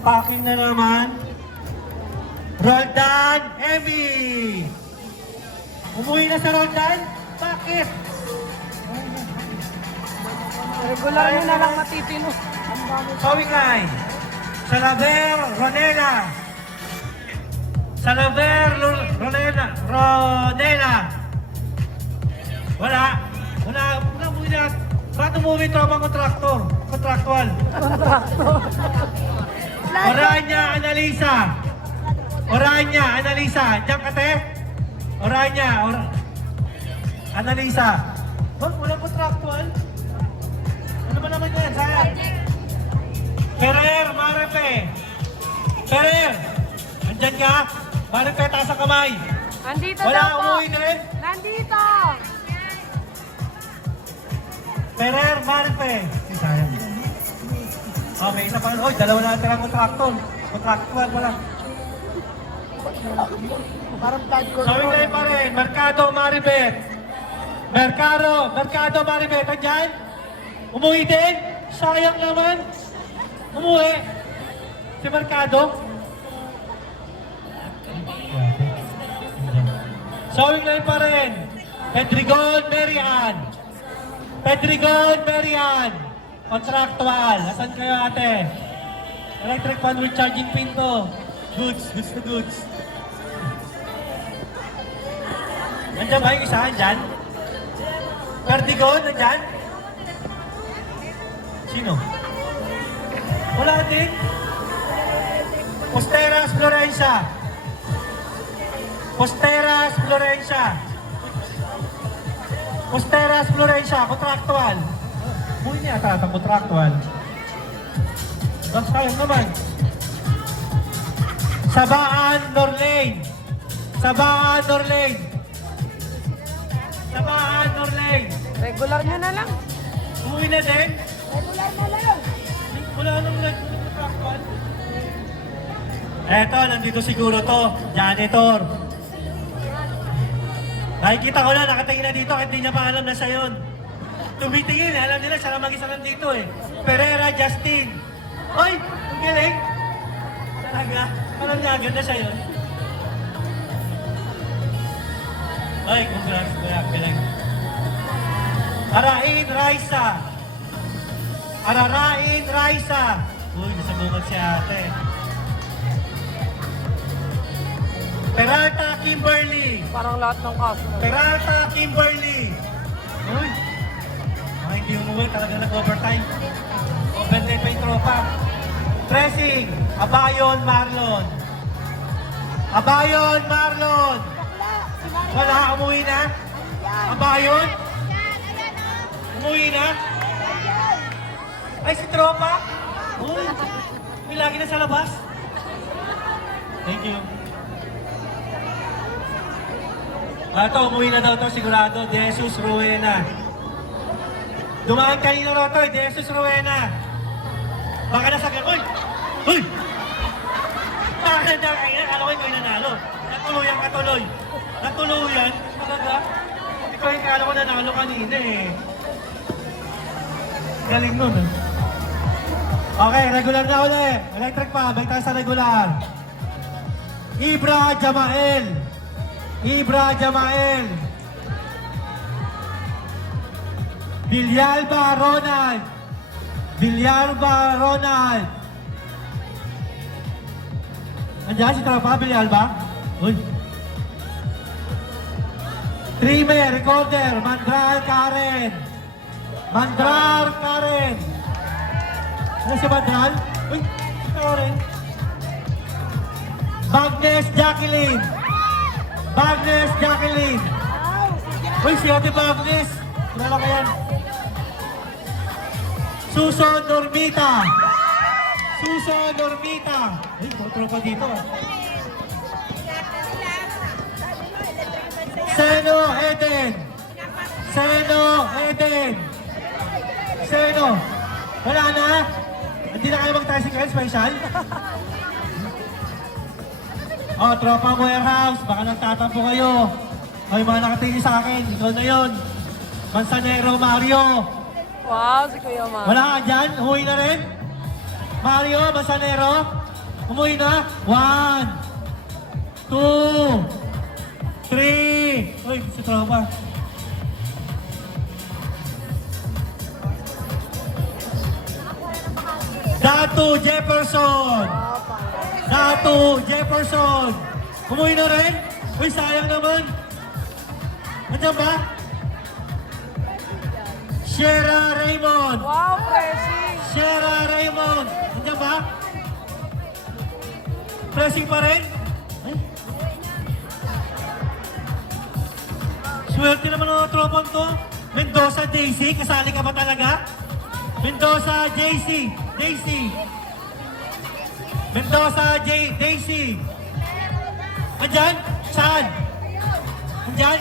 Packing na naman. Roldan, Emmy! Umuwi na sa Roldan? Bakit? Regular nyo na lang matitino. Kawingay. Salaver, Ronela. Salaver, Ronela. Wala. Wala umuwi na. Bakit umuwi ito ang kontraktual? Oranya, Analisa. Diyan ka, te? Oranya, Analisa. Walang kontraktual? Ano ba naman yan? Sayang. Ferrer, Maripe. Ferrer, andyan ka? Maripe, taas ang kamay. Nandito Wala, daw po. umuwi din. Nandito. Ferrer, Maripe. Sayang. Okay, isa pa. Oy, dalawa na natin ang kontraktual. Kontraktual pala. Parang blood ko. Sawing tayo pa rin. Mercado, Maribet. Mercado, Maribet. Andyan? Umuwi din? Sayang naman. Umuwi. Si Mercado. Sawing line pa rin. Pedrigon, Marian. Contractual. Asan kayo, ate? Electric fan with charging pin to. Goods to goods. Nandiyan ba yung isa? Nandiyan? Perdigon, nandiyan? Sino? Wala din. Posteras, Florencia. Contractual. Buhay niya ata ang contractual. Bang sayang naman. Sabaan, Norlane. Regular nyo na lang. Umuwi na din. Regular na lang. Wala nang contractual. Eto, nandito siguro to. Janitor. Nakikita ko na, nakatingin na dito kahit hindi niya pa alam na siya yun. Tumitingin, alam nila siya lang mag-isa nandito eh. Pereira, Justin. Oy, ang galing. Talaga, alam niya agad na siya yun. Ay, congrats, kuya, galing. Ararain, Raisa. Uy, nasabungan si ate. Peralta, Kimberly. Parang lahat ng kaso. Uy, hindi umuwi, talaga nag-overtime. Overtime pa yung tropa. Tracing, Abayon, Marlon. Wala, umuwi na? Abayon? Umuwi na? Ay, si tropa? Uy, may lagi na sa labas. Thank you. Ito, umuwi na daw ito, sigurado. De Jesus Ruena. Dumaan kanina raw ito, De Jesus Ruena. Baka nasa uy! Uy! Alam ko yung nanalo. Natuluyan. Talaga. Ikaw yung kala ko nanalo kanina eh. Galing nun eh. Okay, regular na ulit. Electric pa, balik tayo sa regular. Ibra Jamael. Villalba Ronald. Andiyan si tropa, Villalba? Uy. Trime, recorder, Mandrar Karen. Ano si Mandral? Uy, si Karen. Bagnes Jacqueline. Uy, si Ate Bagnes. Kilala ka yan. Susan Normita. Uy, tropa dito. Seno Eden. Wala na? Hindi na kayo mag-tricycle special? Oh, tropa warehouse, baka nagtatampo kayo. Ay, mga nakatingin sa akin, ikaw na yun. Manzanero Mario. Wow, si Kuya Ma. Wala ka dyan? Uwi na rin? Mario Basanero. Umuwi na. 1, 2, 3. Uy, si Tropa. Datu Jefferson. Datu Jefferson. Umuwi na rin. Uy, sayang naman. Nandiyan ba? Shera Raymond. Wow, pressing. Shera Raymond. Nandiyan ba? Pressing pa rin? Ay. Swerte naman ang tropang to. Mendoza JC, kasali ka ba talaga? Mendoza JC. JC. Mendoza JC. Andyan? Saan? Andyan?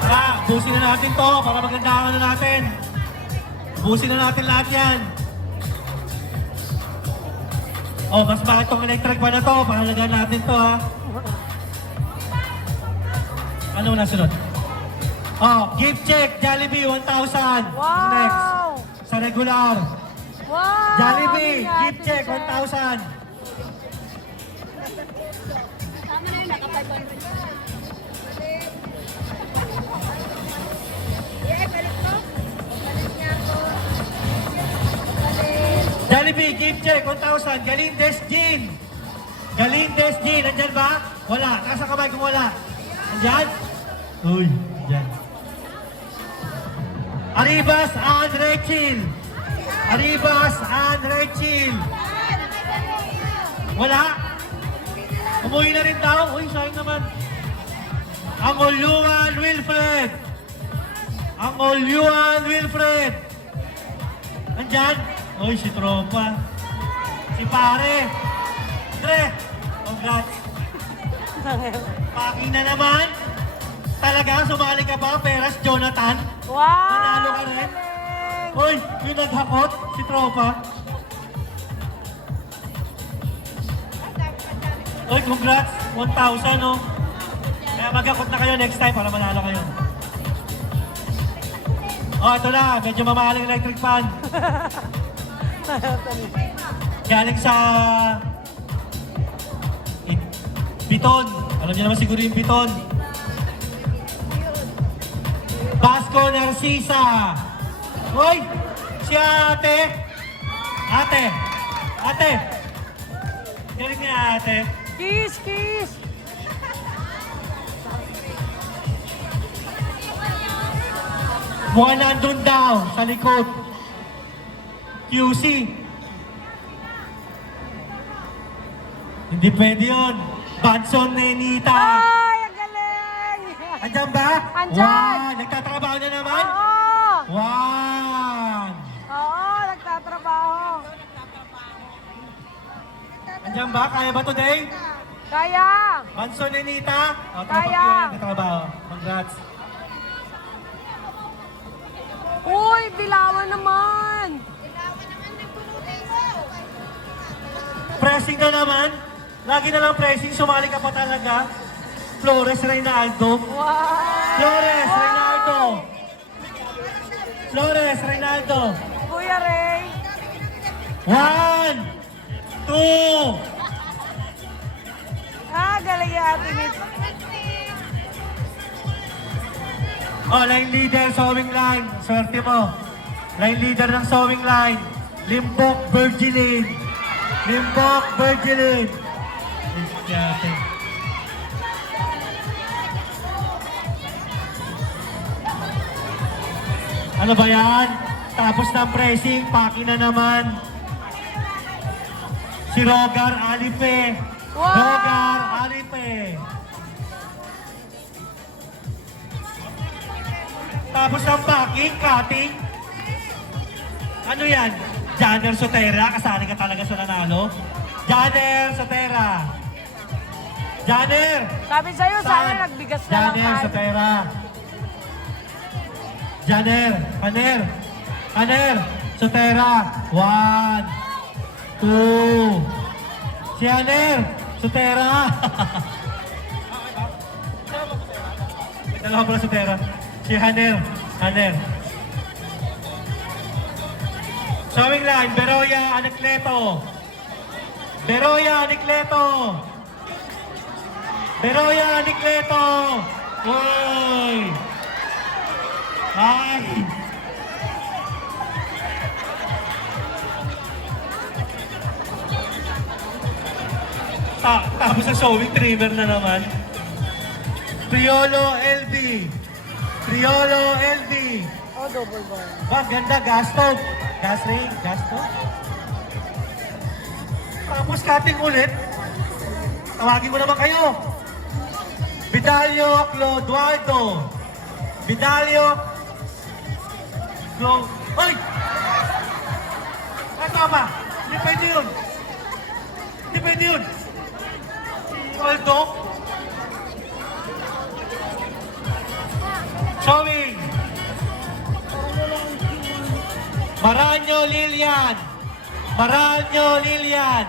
Tara, busin na natin to para magandahan na natin. Busin na natin lahat yan. Oh, mas bakit tong electric pa na to? Pakalagaan natin to, ha? Ano na sunod? Oh, gift check, Jollibee, 1,000. Wow. Next. Sa regular. Wow. Jollibee, Happy gift check, natin siya. 1,000. Tama na yun, naka-500. Yeah, balik ko. Balik niya ako. Balik. Jollibee, gift check, 1,000. Galindes Jean. Galindes Jean, nandyan ba? Wala. Nasa kamay kung wala. Nandyan? Uy, nandyan. Arribas and Rachel. Arribas and Rachel. Wala? Umuwi na rin daw? Uy, sayang naman. Ang Oluan Wilfred. Ang Oluan Wilfred. Nandyan? Uy, si Tropa. Si Pare. Andre, congrats. Paki na naman. Talaga, sumali ka ba? Peras, Jonathan? Wow. Manalo ka rin? galing. Uy, yung naghakot, si Tropa. Uy, congrats. 1,000, no? Kaya maghakot na kayo next time para manalo kayo. Oh, ito na. Medyo mamahaling electric fan. Galing sa Biton. Alam niyo naman siguro yung Biton. Basco Narcisa. Hoy! Si ate. Ate. Ate. Galing niya ate. Kiss, kiss. Mukhang nandun daw sa likod. QC. Hindi pwede yun. Banson Nenita. Ay, ang galing. Andyan ba? Andyan. Wow, nagtatrabaho na naman? Oo. Wow. Oo, nagtatrabaho. Andyan ba? Kaya ba today? Kaya. Banson Nenita? O, Kaya. nagtatrabaho. Congrats. Uy, bilawan naman. Pressing ka naman? Lagi na lang pressing, sumali ka pa talaga. Flores Reynaldo. Wow. Flores Reynaldo. Flores Reynaldo. Kuya Ray. 1, 2. Ah, galing yung ate Mitch. Oh, line leader, sewing line. Swerte mo. Line leader ng sewing line. Limbok Virgilin. Limbok Virgilin. Yate. Ano ba yan? Tapos ng pressing, paki na naman. Si Rogar Alipe. Wow! Rogar Alipe. Tapos ng packing, cutting. Ano yan? Janner Sotera, kasali ka talaga sa nanalo. Janner Sotera. Janner! Sabi sa'yo, sana nagbigas na lang Janner tayo. Sotera. Janner, Paner. Paner, Sotera. 1, 2. Si Aner, Sotera. Dalawa pala sa pera. Si Haner. Haner. Showing line, Beroya Anacleto. Beroya Anacleto. Beroya Anacleto. Uy! Ay! Tapos sa showing, trimmer na naman. Priolo LB. Priolo LB. Oh, double bar. Wah, ganda. Gas stove. Gas ring. Gas stove. Tapos cutting ulit. Tawagin mo naman kayo. Vidalio Clodoaldo. Vidalio Clo... Ay! Ay, tama. Hindi pwede yun. Hindi pwede yun. Aldo. Showing. Maranyo Lilian. Maranyo Lilian.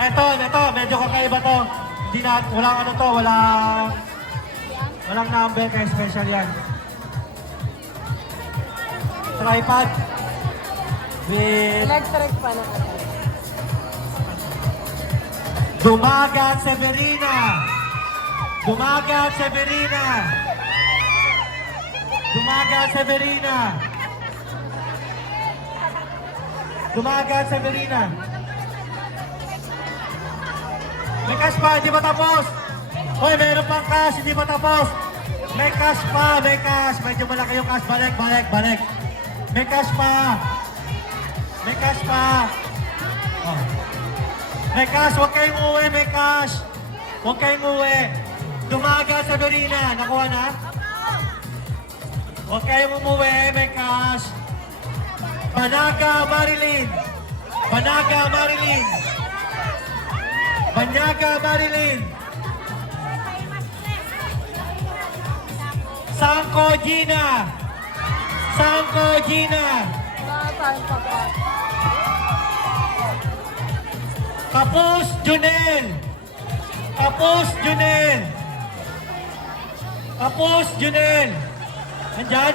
Eto, medyo kakaiba to. Hindi na, walang ano to, walang number kaya special yan. Tripod. With Electric pa na ata. Dumagat Severina. Dumagat Severina. Dumagat Severina. Dumagat Severina. May cash pa, hindi pa tapos. Hoy, meron pang cash, hindi pa tapos. May cash pa, may cash. Medyo malaki yung cash. Balik. May cash pa. May cash pa. Oh. May cash, huwag kayong uwi, may cash. Huwag kayong uwi. Dumaga sa Berina, nakuha na? Huwag kayong umuwi, may cash. Banaga Marilyn. Banaga Marilyn. Banyaga Marilyn. Sangko Gina. Sangko Gina. Wala tayong papa. Kapus Junel. Kapus Junel. Kapus Junel. Andyan?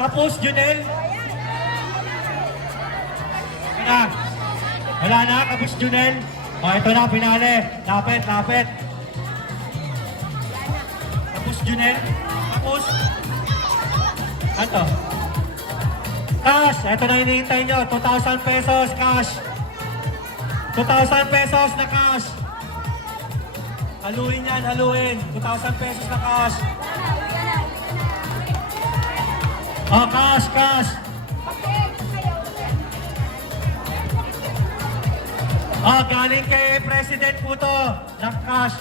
Kapus Junel. Wala na, Kapus Junel. O, ito na, pinali. Lapit. Kapus Junel. Kapus. Ano? Cash. Ito na hinihintay nyo. 2,000 pesos cash. 2,000 pesos na cash. Haluin yan, haluin. 2,000 pesos na cash. Oh, cash. Oh, galing kay President po to. Ng cash.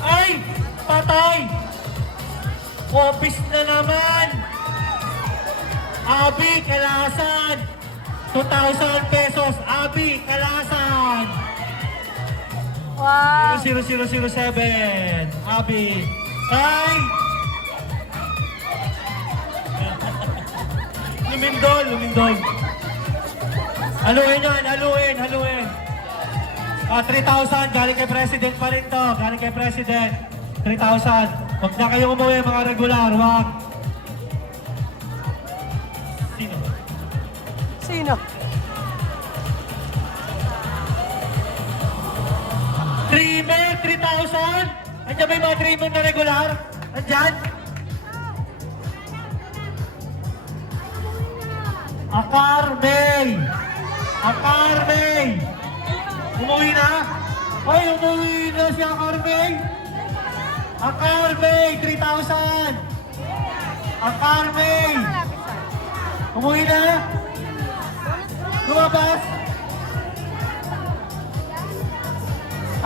Ay! Patay! Office na naman! Abi, Kalasan! 2,000 pesos, Abi, Kalasan! Wow. 00007, Abi. Ay! Lumindol. Haluin yan, haluin. 3,000, galing kay President pa rin to. Galing kay President. 3,000. Huwag na kayong umuwi, mga regular. Huwag. Sino? Trimmer, 3,000. Andiyan ba yung mga trimmer na regular? Andiyan? Akar May. Umuwi na? Ay, umuwi na si Akar May. Akar May, 3,000. Akar May. Umuwi na? Lumabas?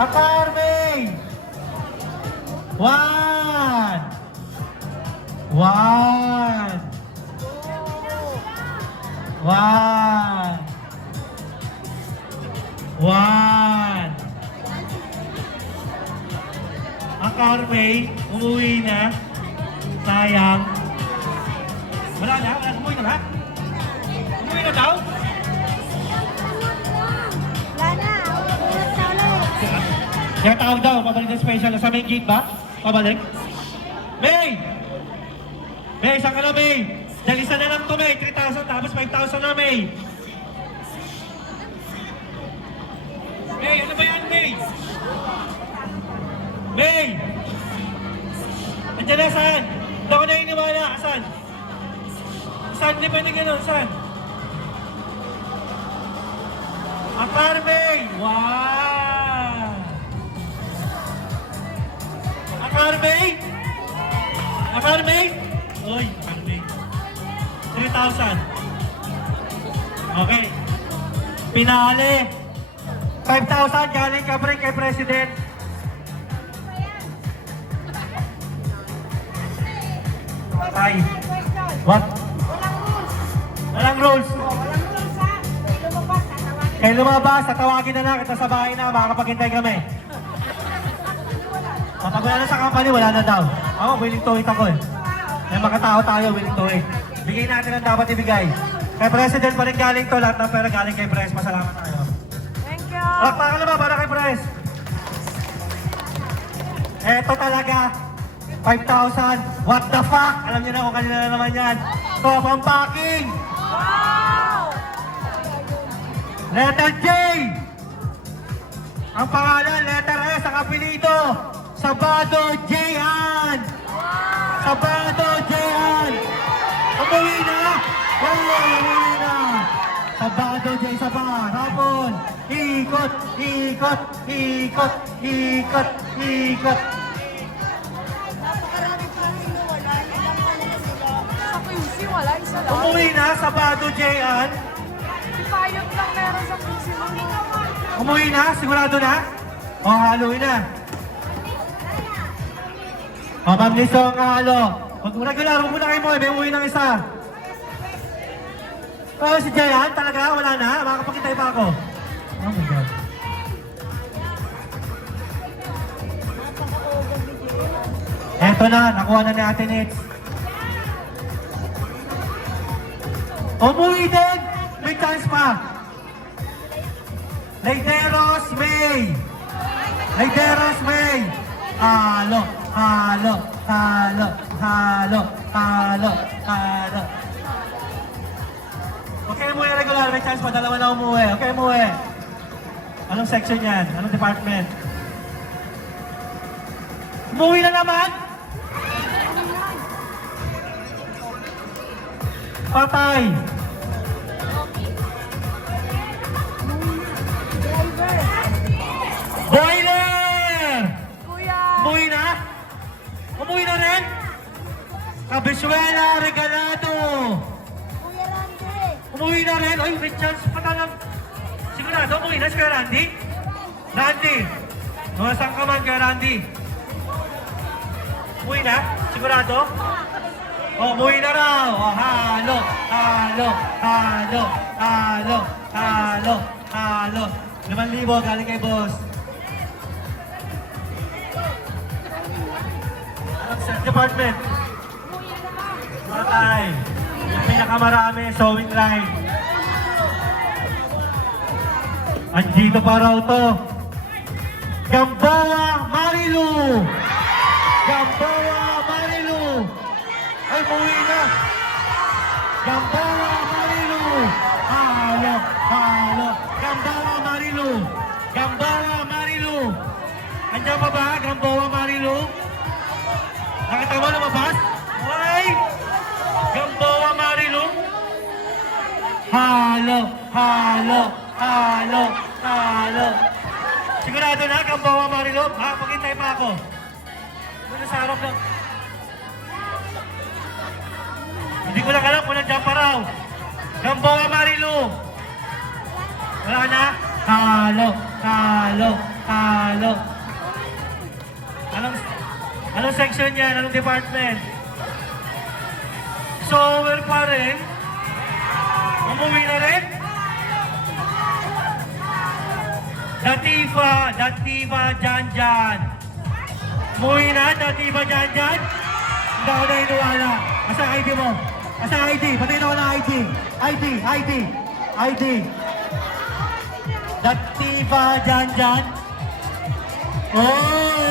Akar May. 1. Akar May, umuwi na. Sayang. Wala na? Umuwi na ba? Umuwi na daw? Wala na. Ulit na ulit. Kaya tawag daw, pabalik ng special. Nasa main gate ba? Pabalik? May! May, saan ka na, May? Dahil isa na lang to, May. 3,000 tapos 5,000 na, May. May, ano ba yan, May? May! Andiyan na, saan? Hindi ako naniniwala. Saan? Saan? Hindi pwede ganun. Saan? Akar, May! Wow! Akar, May! Akar, May! Uy, Akar, May. 3,000. Okay. Pinali. 5,000 galing ka rin kay President. Patay. What? Walang rules. Kaya lumabas, tatawagin na lang kita sa bahay na, makakapaghintay kami. Kapag wala na sa company, wala na daw. Ako, willing to wait ako eh. May mga tao tayo, willing to wait. Bigay natin ang dapat ibigay. Kay President pa rin galing to, lahat ng pera galing kay Pres. Masalamat tayo. Thank you. Pakpakan naman para kay Pres. Eto talaga. 5,000. What the fuck? Alam niyo na kung kanina na naman yan. Top ang packing. Wow! Letter J. Ang pangalan, letter S, ang apelido. Sabado J-Han. Sabado J-Han. Umuwi na. Umuwi na. Sabado J. Sabah. Hapon. Ikot, ikot, ikot, ikot, ikot. Sa QC, wala. Isa lang. Umuwi na. Sabado J-Han. Si Payot lang meron sa QC mo. Umuwi na. Sigurado na. O, haluin na. O, Ma'am Lisong, halo. Huwag mo regular, huwag mo na kayo mo. May umuwi ng isa. Pero si Jayan, talaga, wala na. Makakapagkintay pa ako. Oh my God. Eto na, nakuha na ni Ate Nitz. Umuwi din! May chance pa. Leideros May! Leideros May! Halo, halo, halo, halo, halo, halo. Okay, umuwi regular. May chance pa. Dalawa na umuwi. Okay, umuwi. Anong section yan? Anong department? Umuwi na naman? Patay. Boiler! Kuya! Umuwi na? Umuwi na rin? Kabisuela Regalado! Kuya Randy. Umuwi na rin? Ay, may chance pa talang. Sigurado, umuwi na si Kuya Randy? Randy! Saan ka man, Kuya Randy? Umuwi na? Sigurado? Oh, umuwi na raw! Oh, halo! Halo! Halo! Halo! Halo! Halo! 5,000 galing kay boss. Anong set department? Patay. Yung pinakamarami, sewing line. Andito pa raw to. Gamboa Marilu! Gamboa Marilu! Ay, umuwi na! Gamboa Marilu! Halo! Halo! Gamboa Marilu! Gamboa Marilu! Andiyan pa ba, Gamboa Marilu? Nakita mo lumabas? Ay! Gamboa Marilu! Halo! Halo! Halo! Halo! Sigurado na, Gamboa Marilu? Ha, maghintay pa ako. Muna sa harap lang. Hindi ko lang alam kung nandiyan pa raw. Gamboa Marilu! Wala na? Halo! Halo! Halo! Anong section yan? Anong department? Sower pa rin? Umuwi na rin? Dativa, Janjan. Umuwi na, Dativa, Janjan? Hindi ako nainiwala. Asa ID mo? Asa ID? Patayin ako ng ID. ID. Dativa, Janjan. Oh!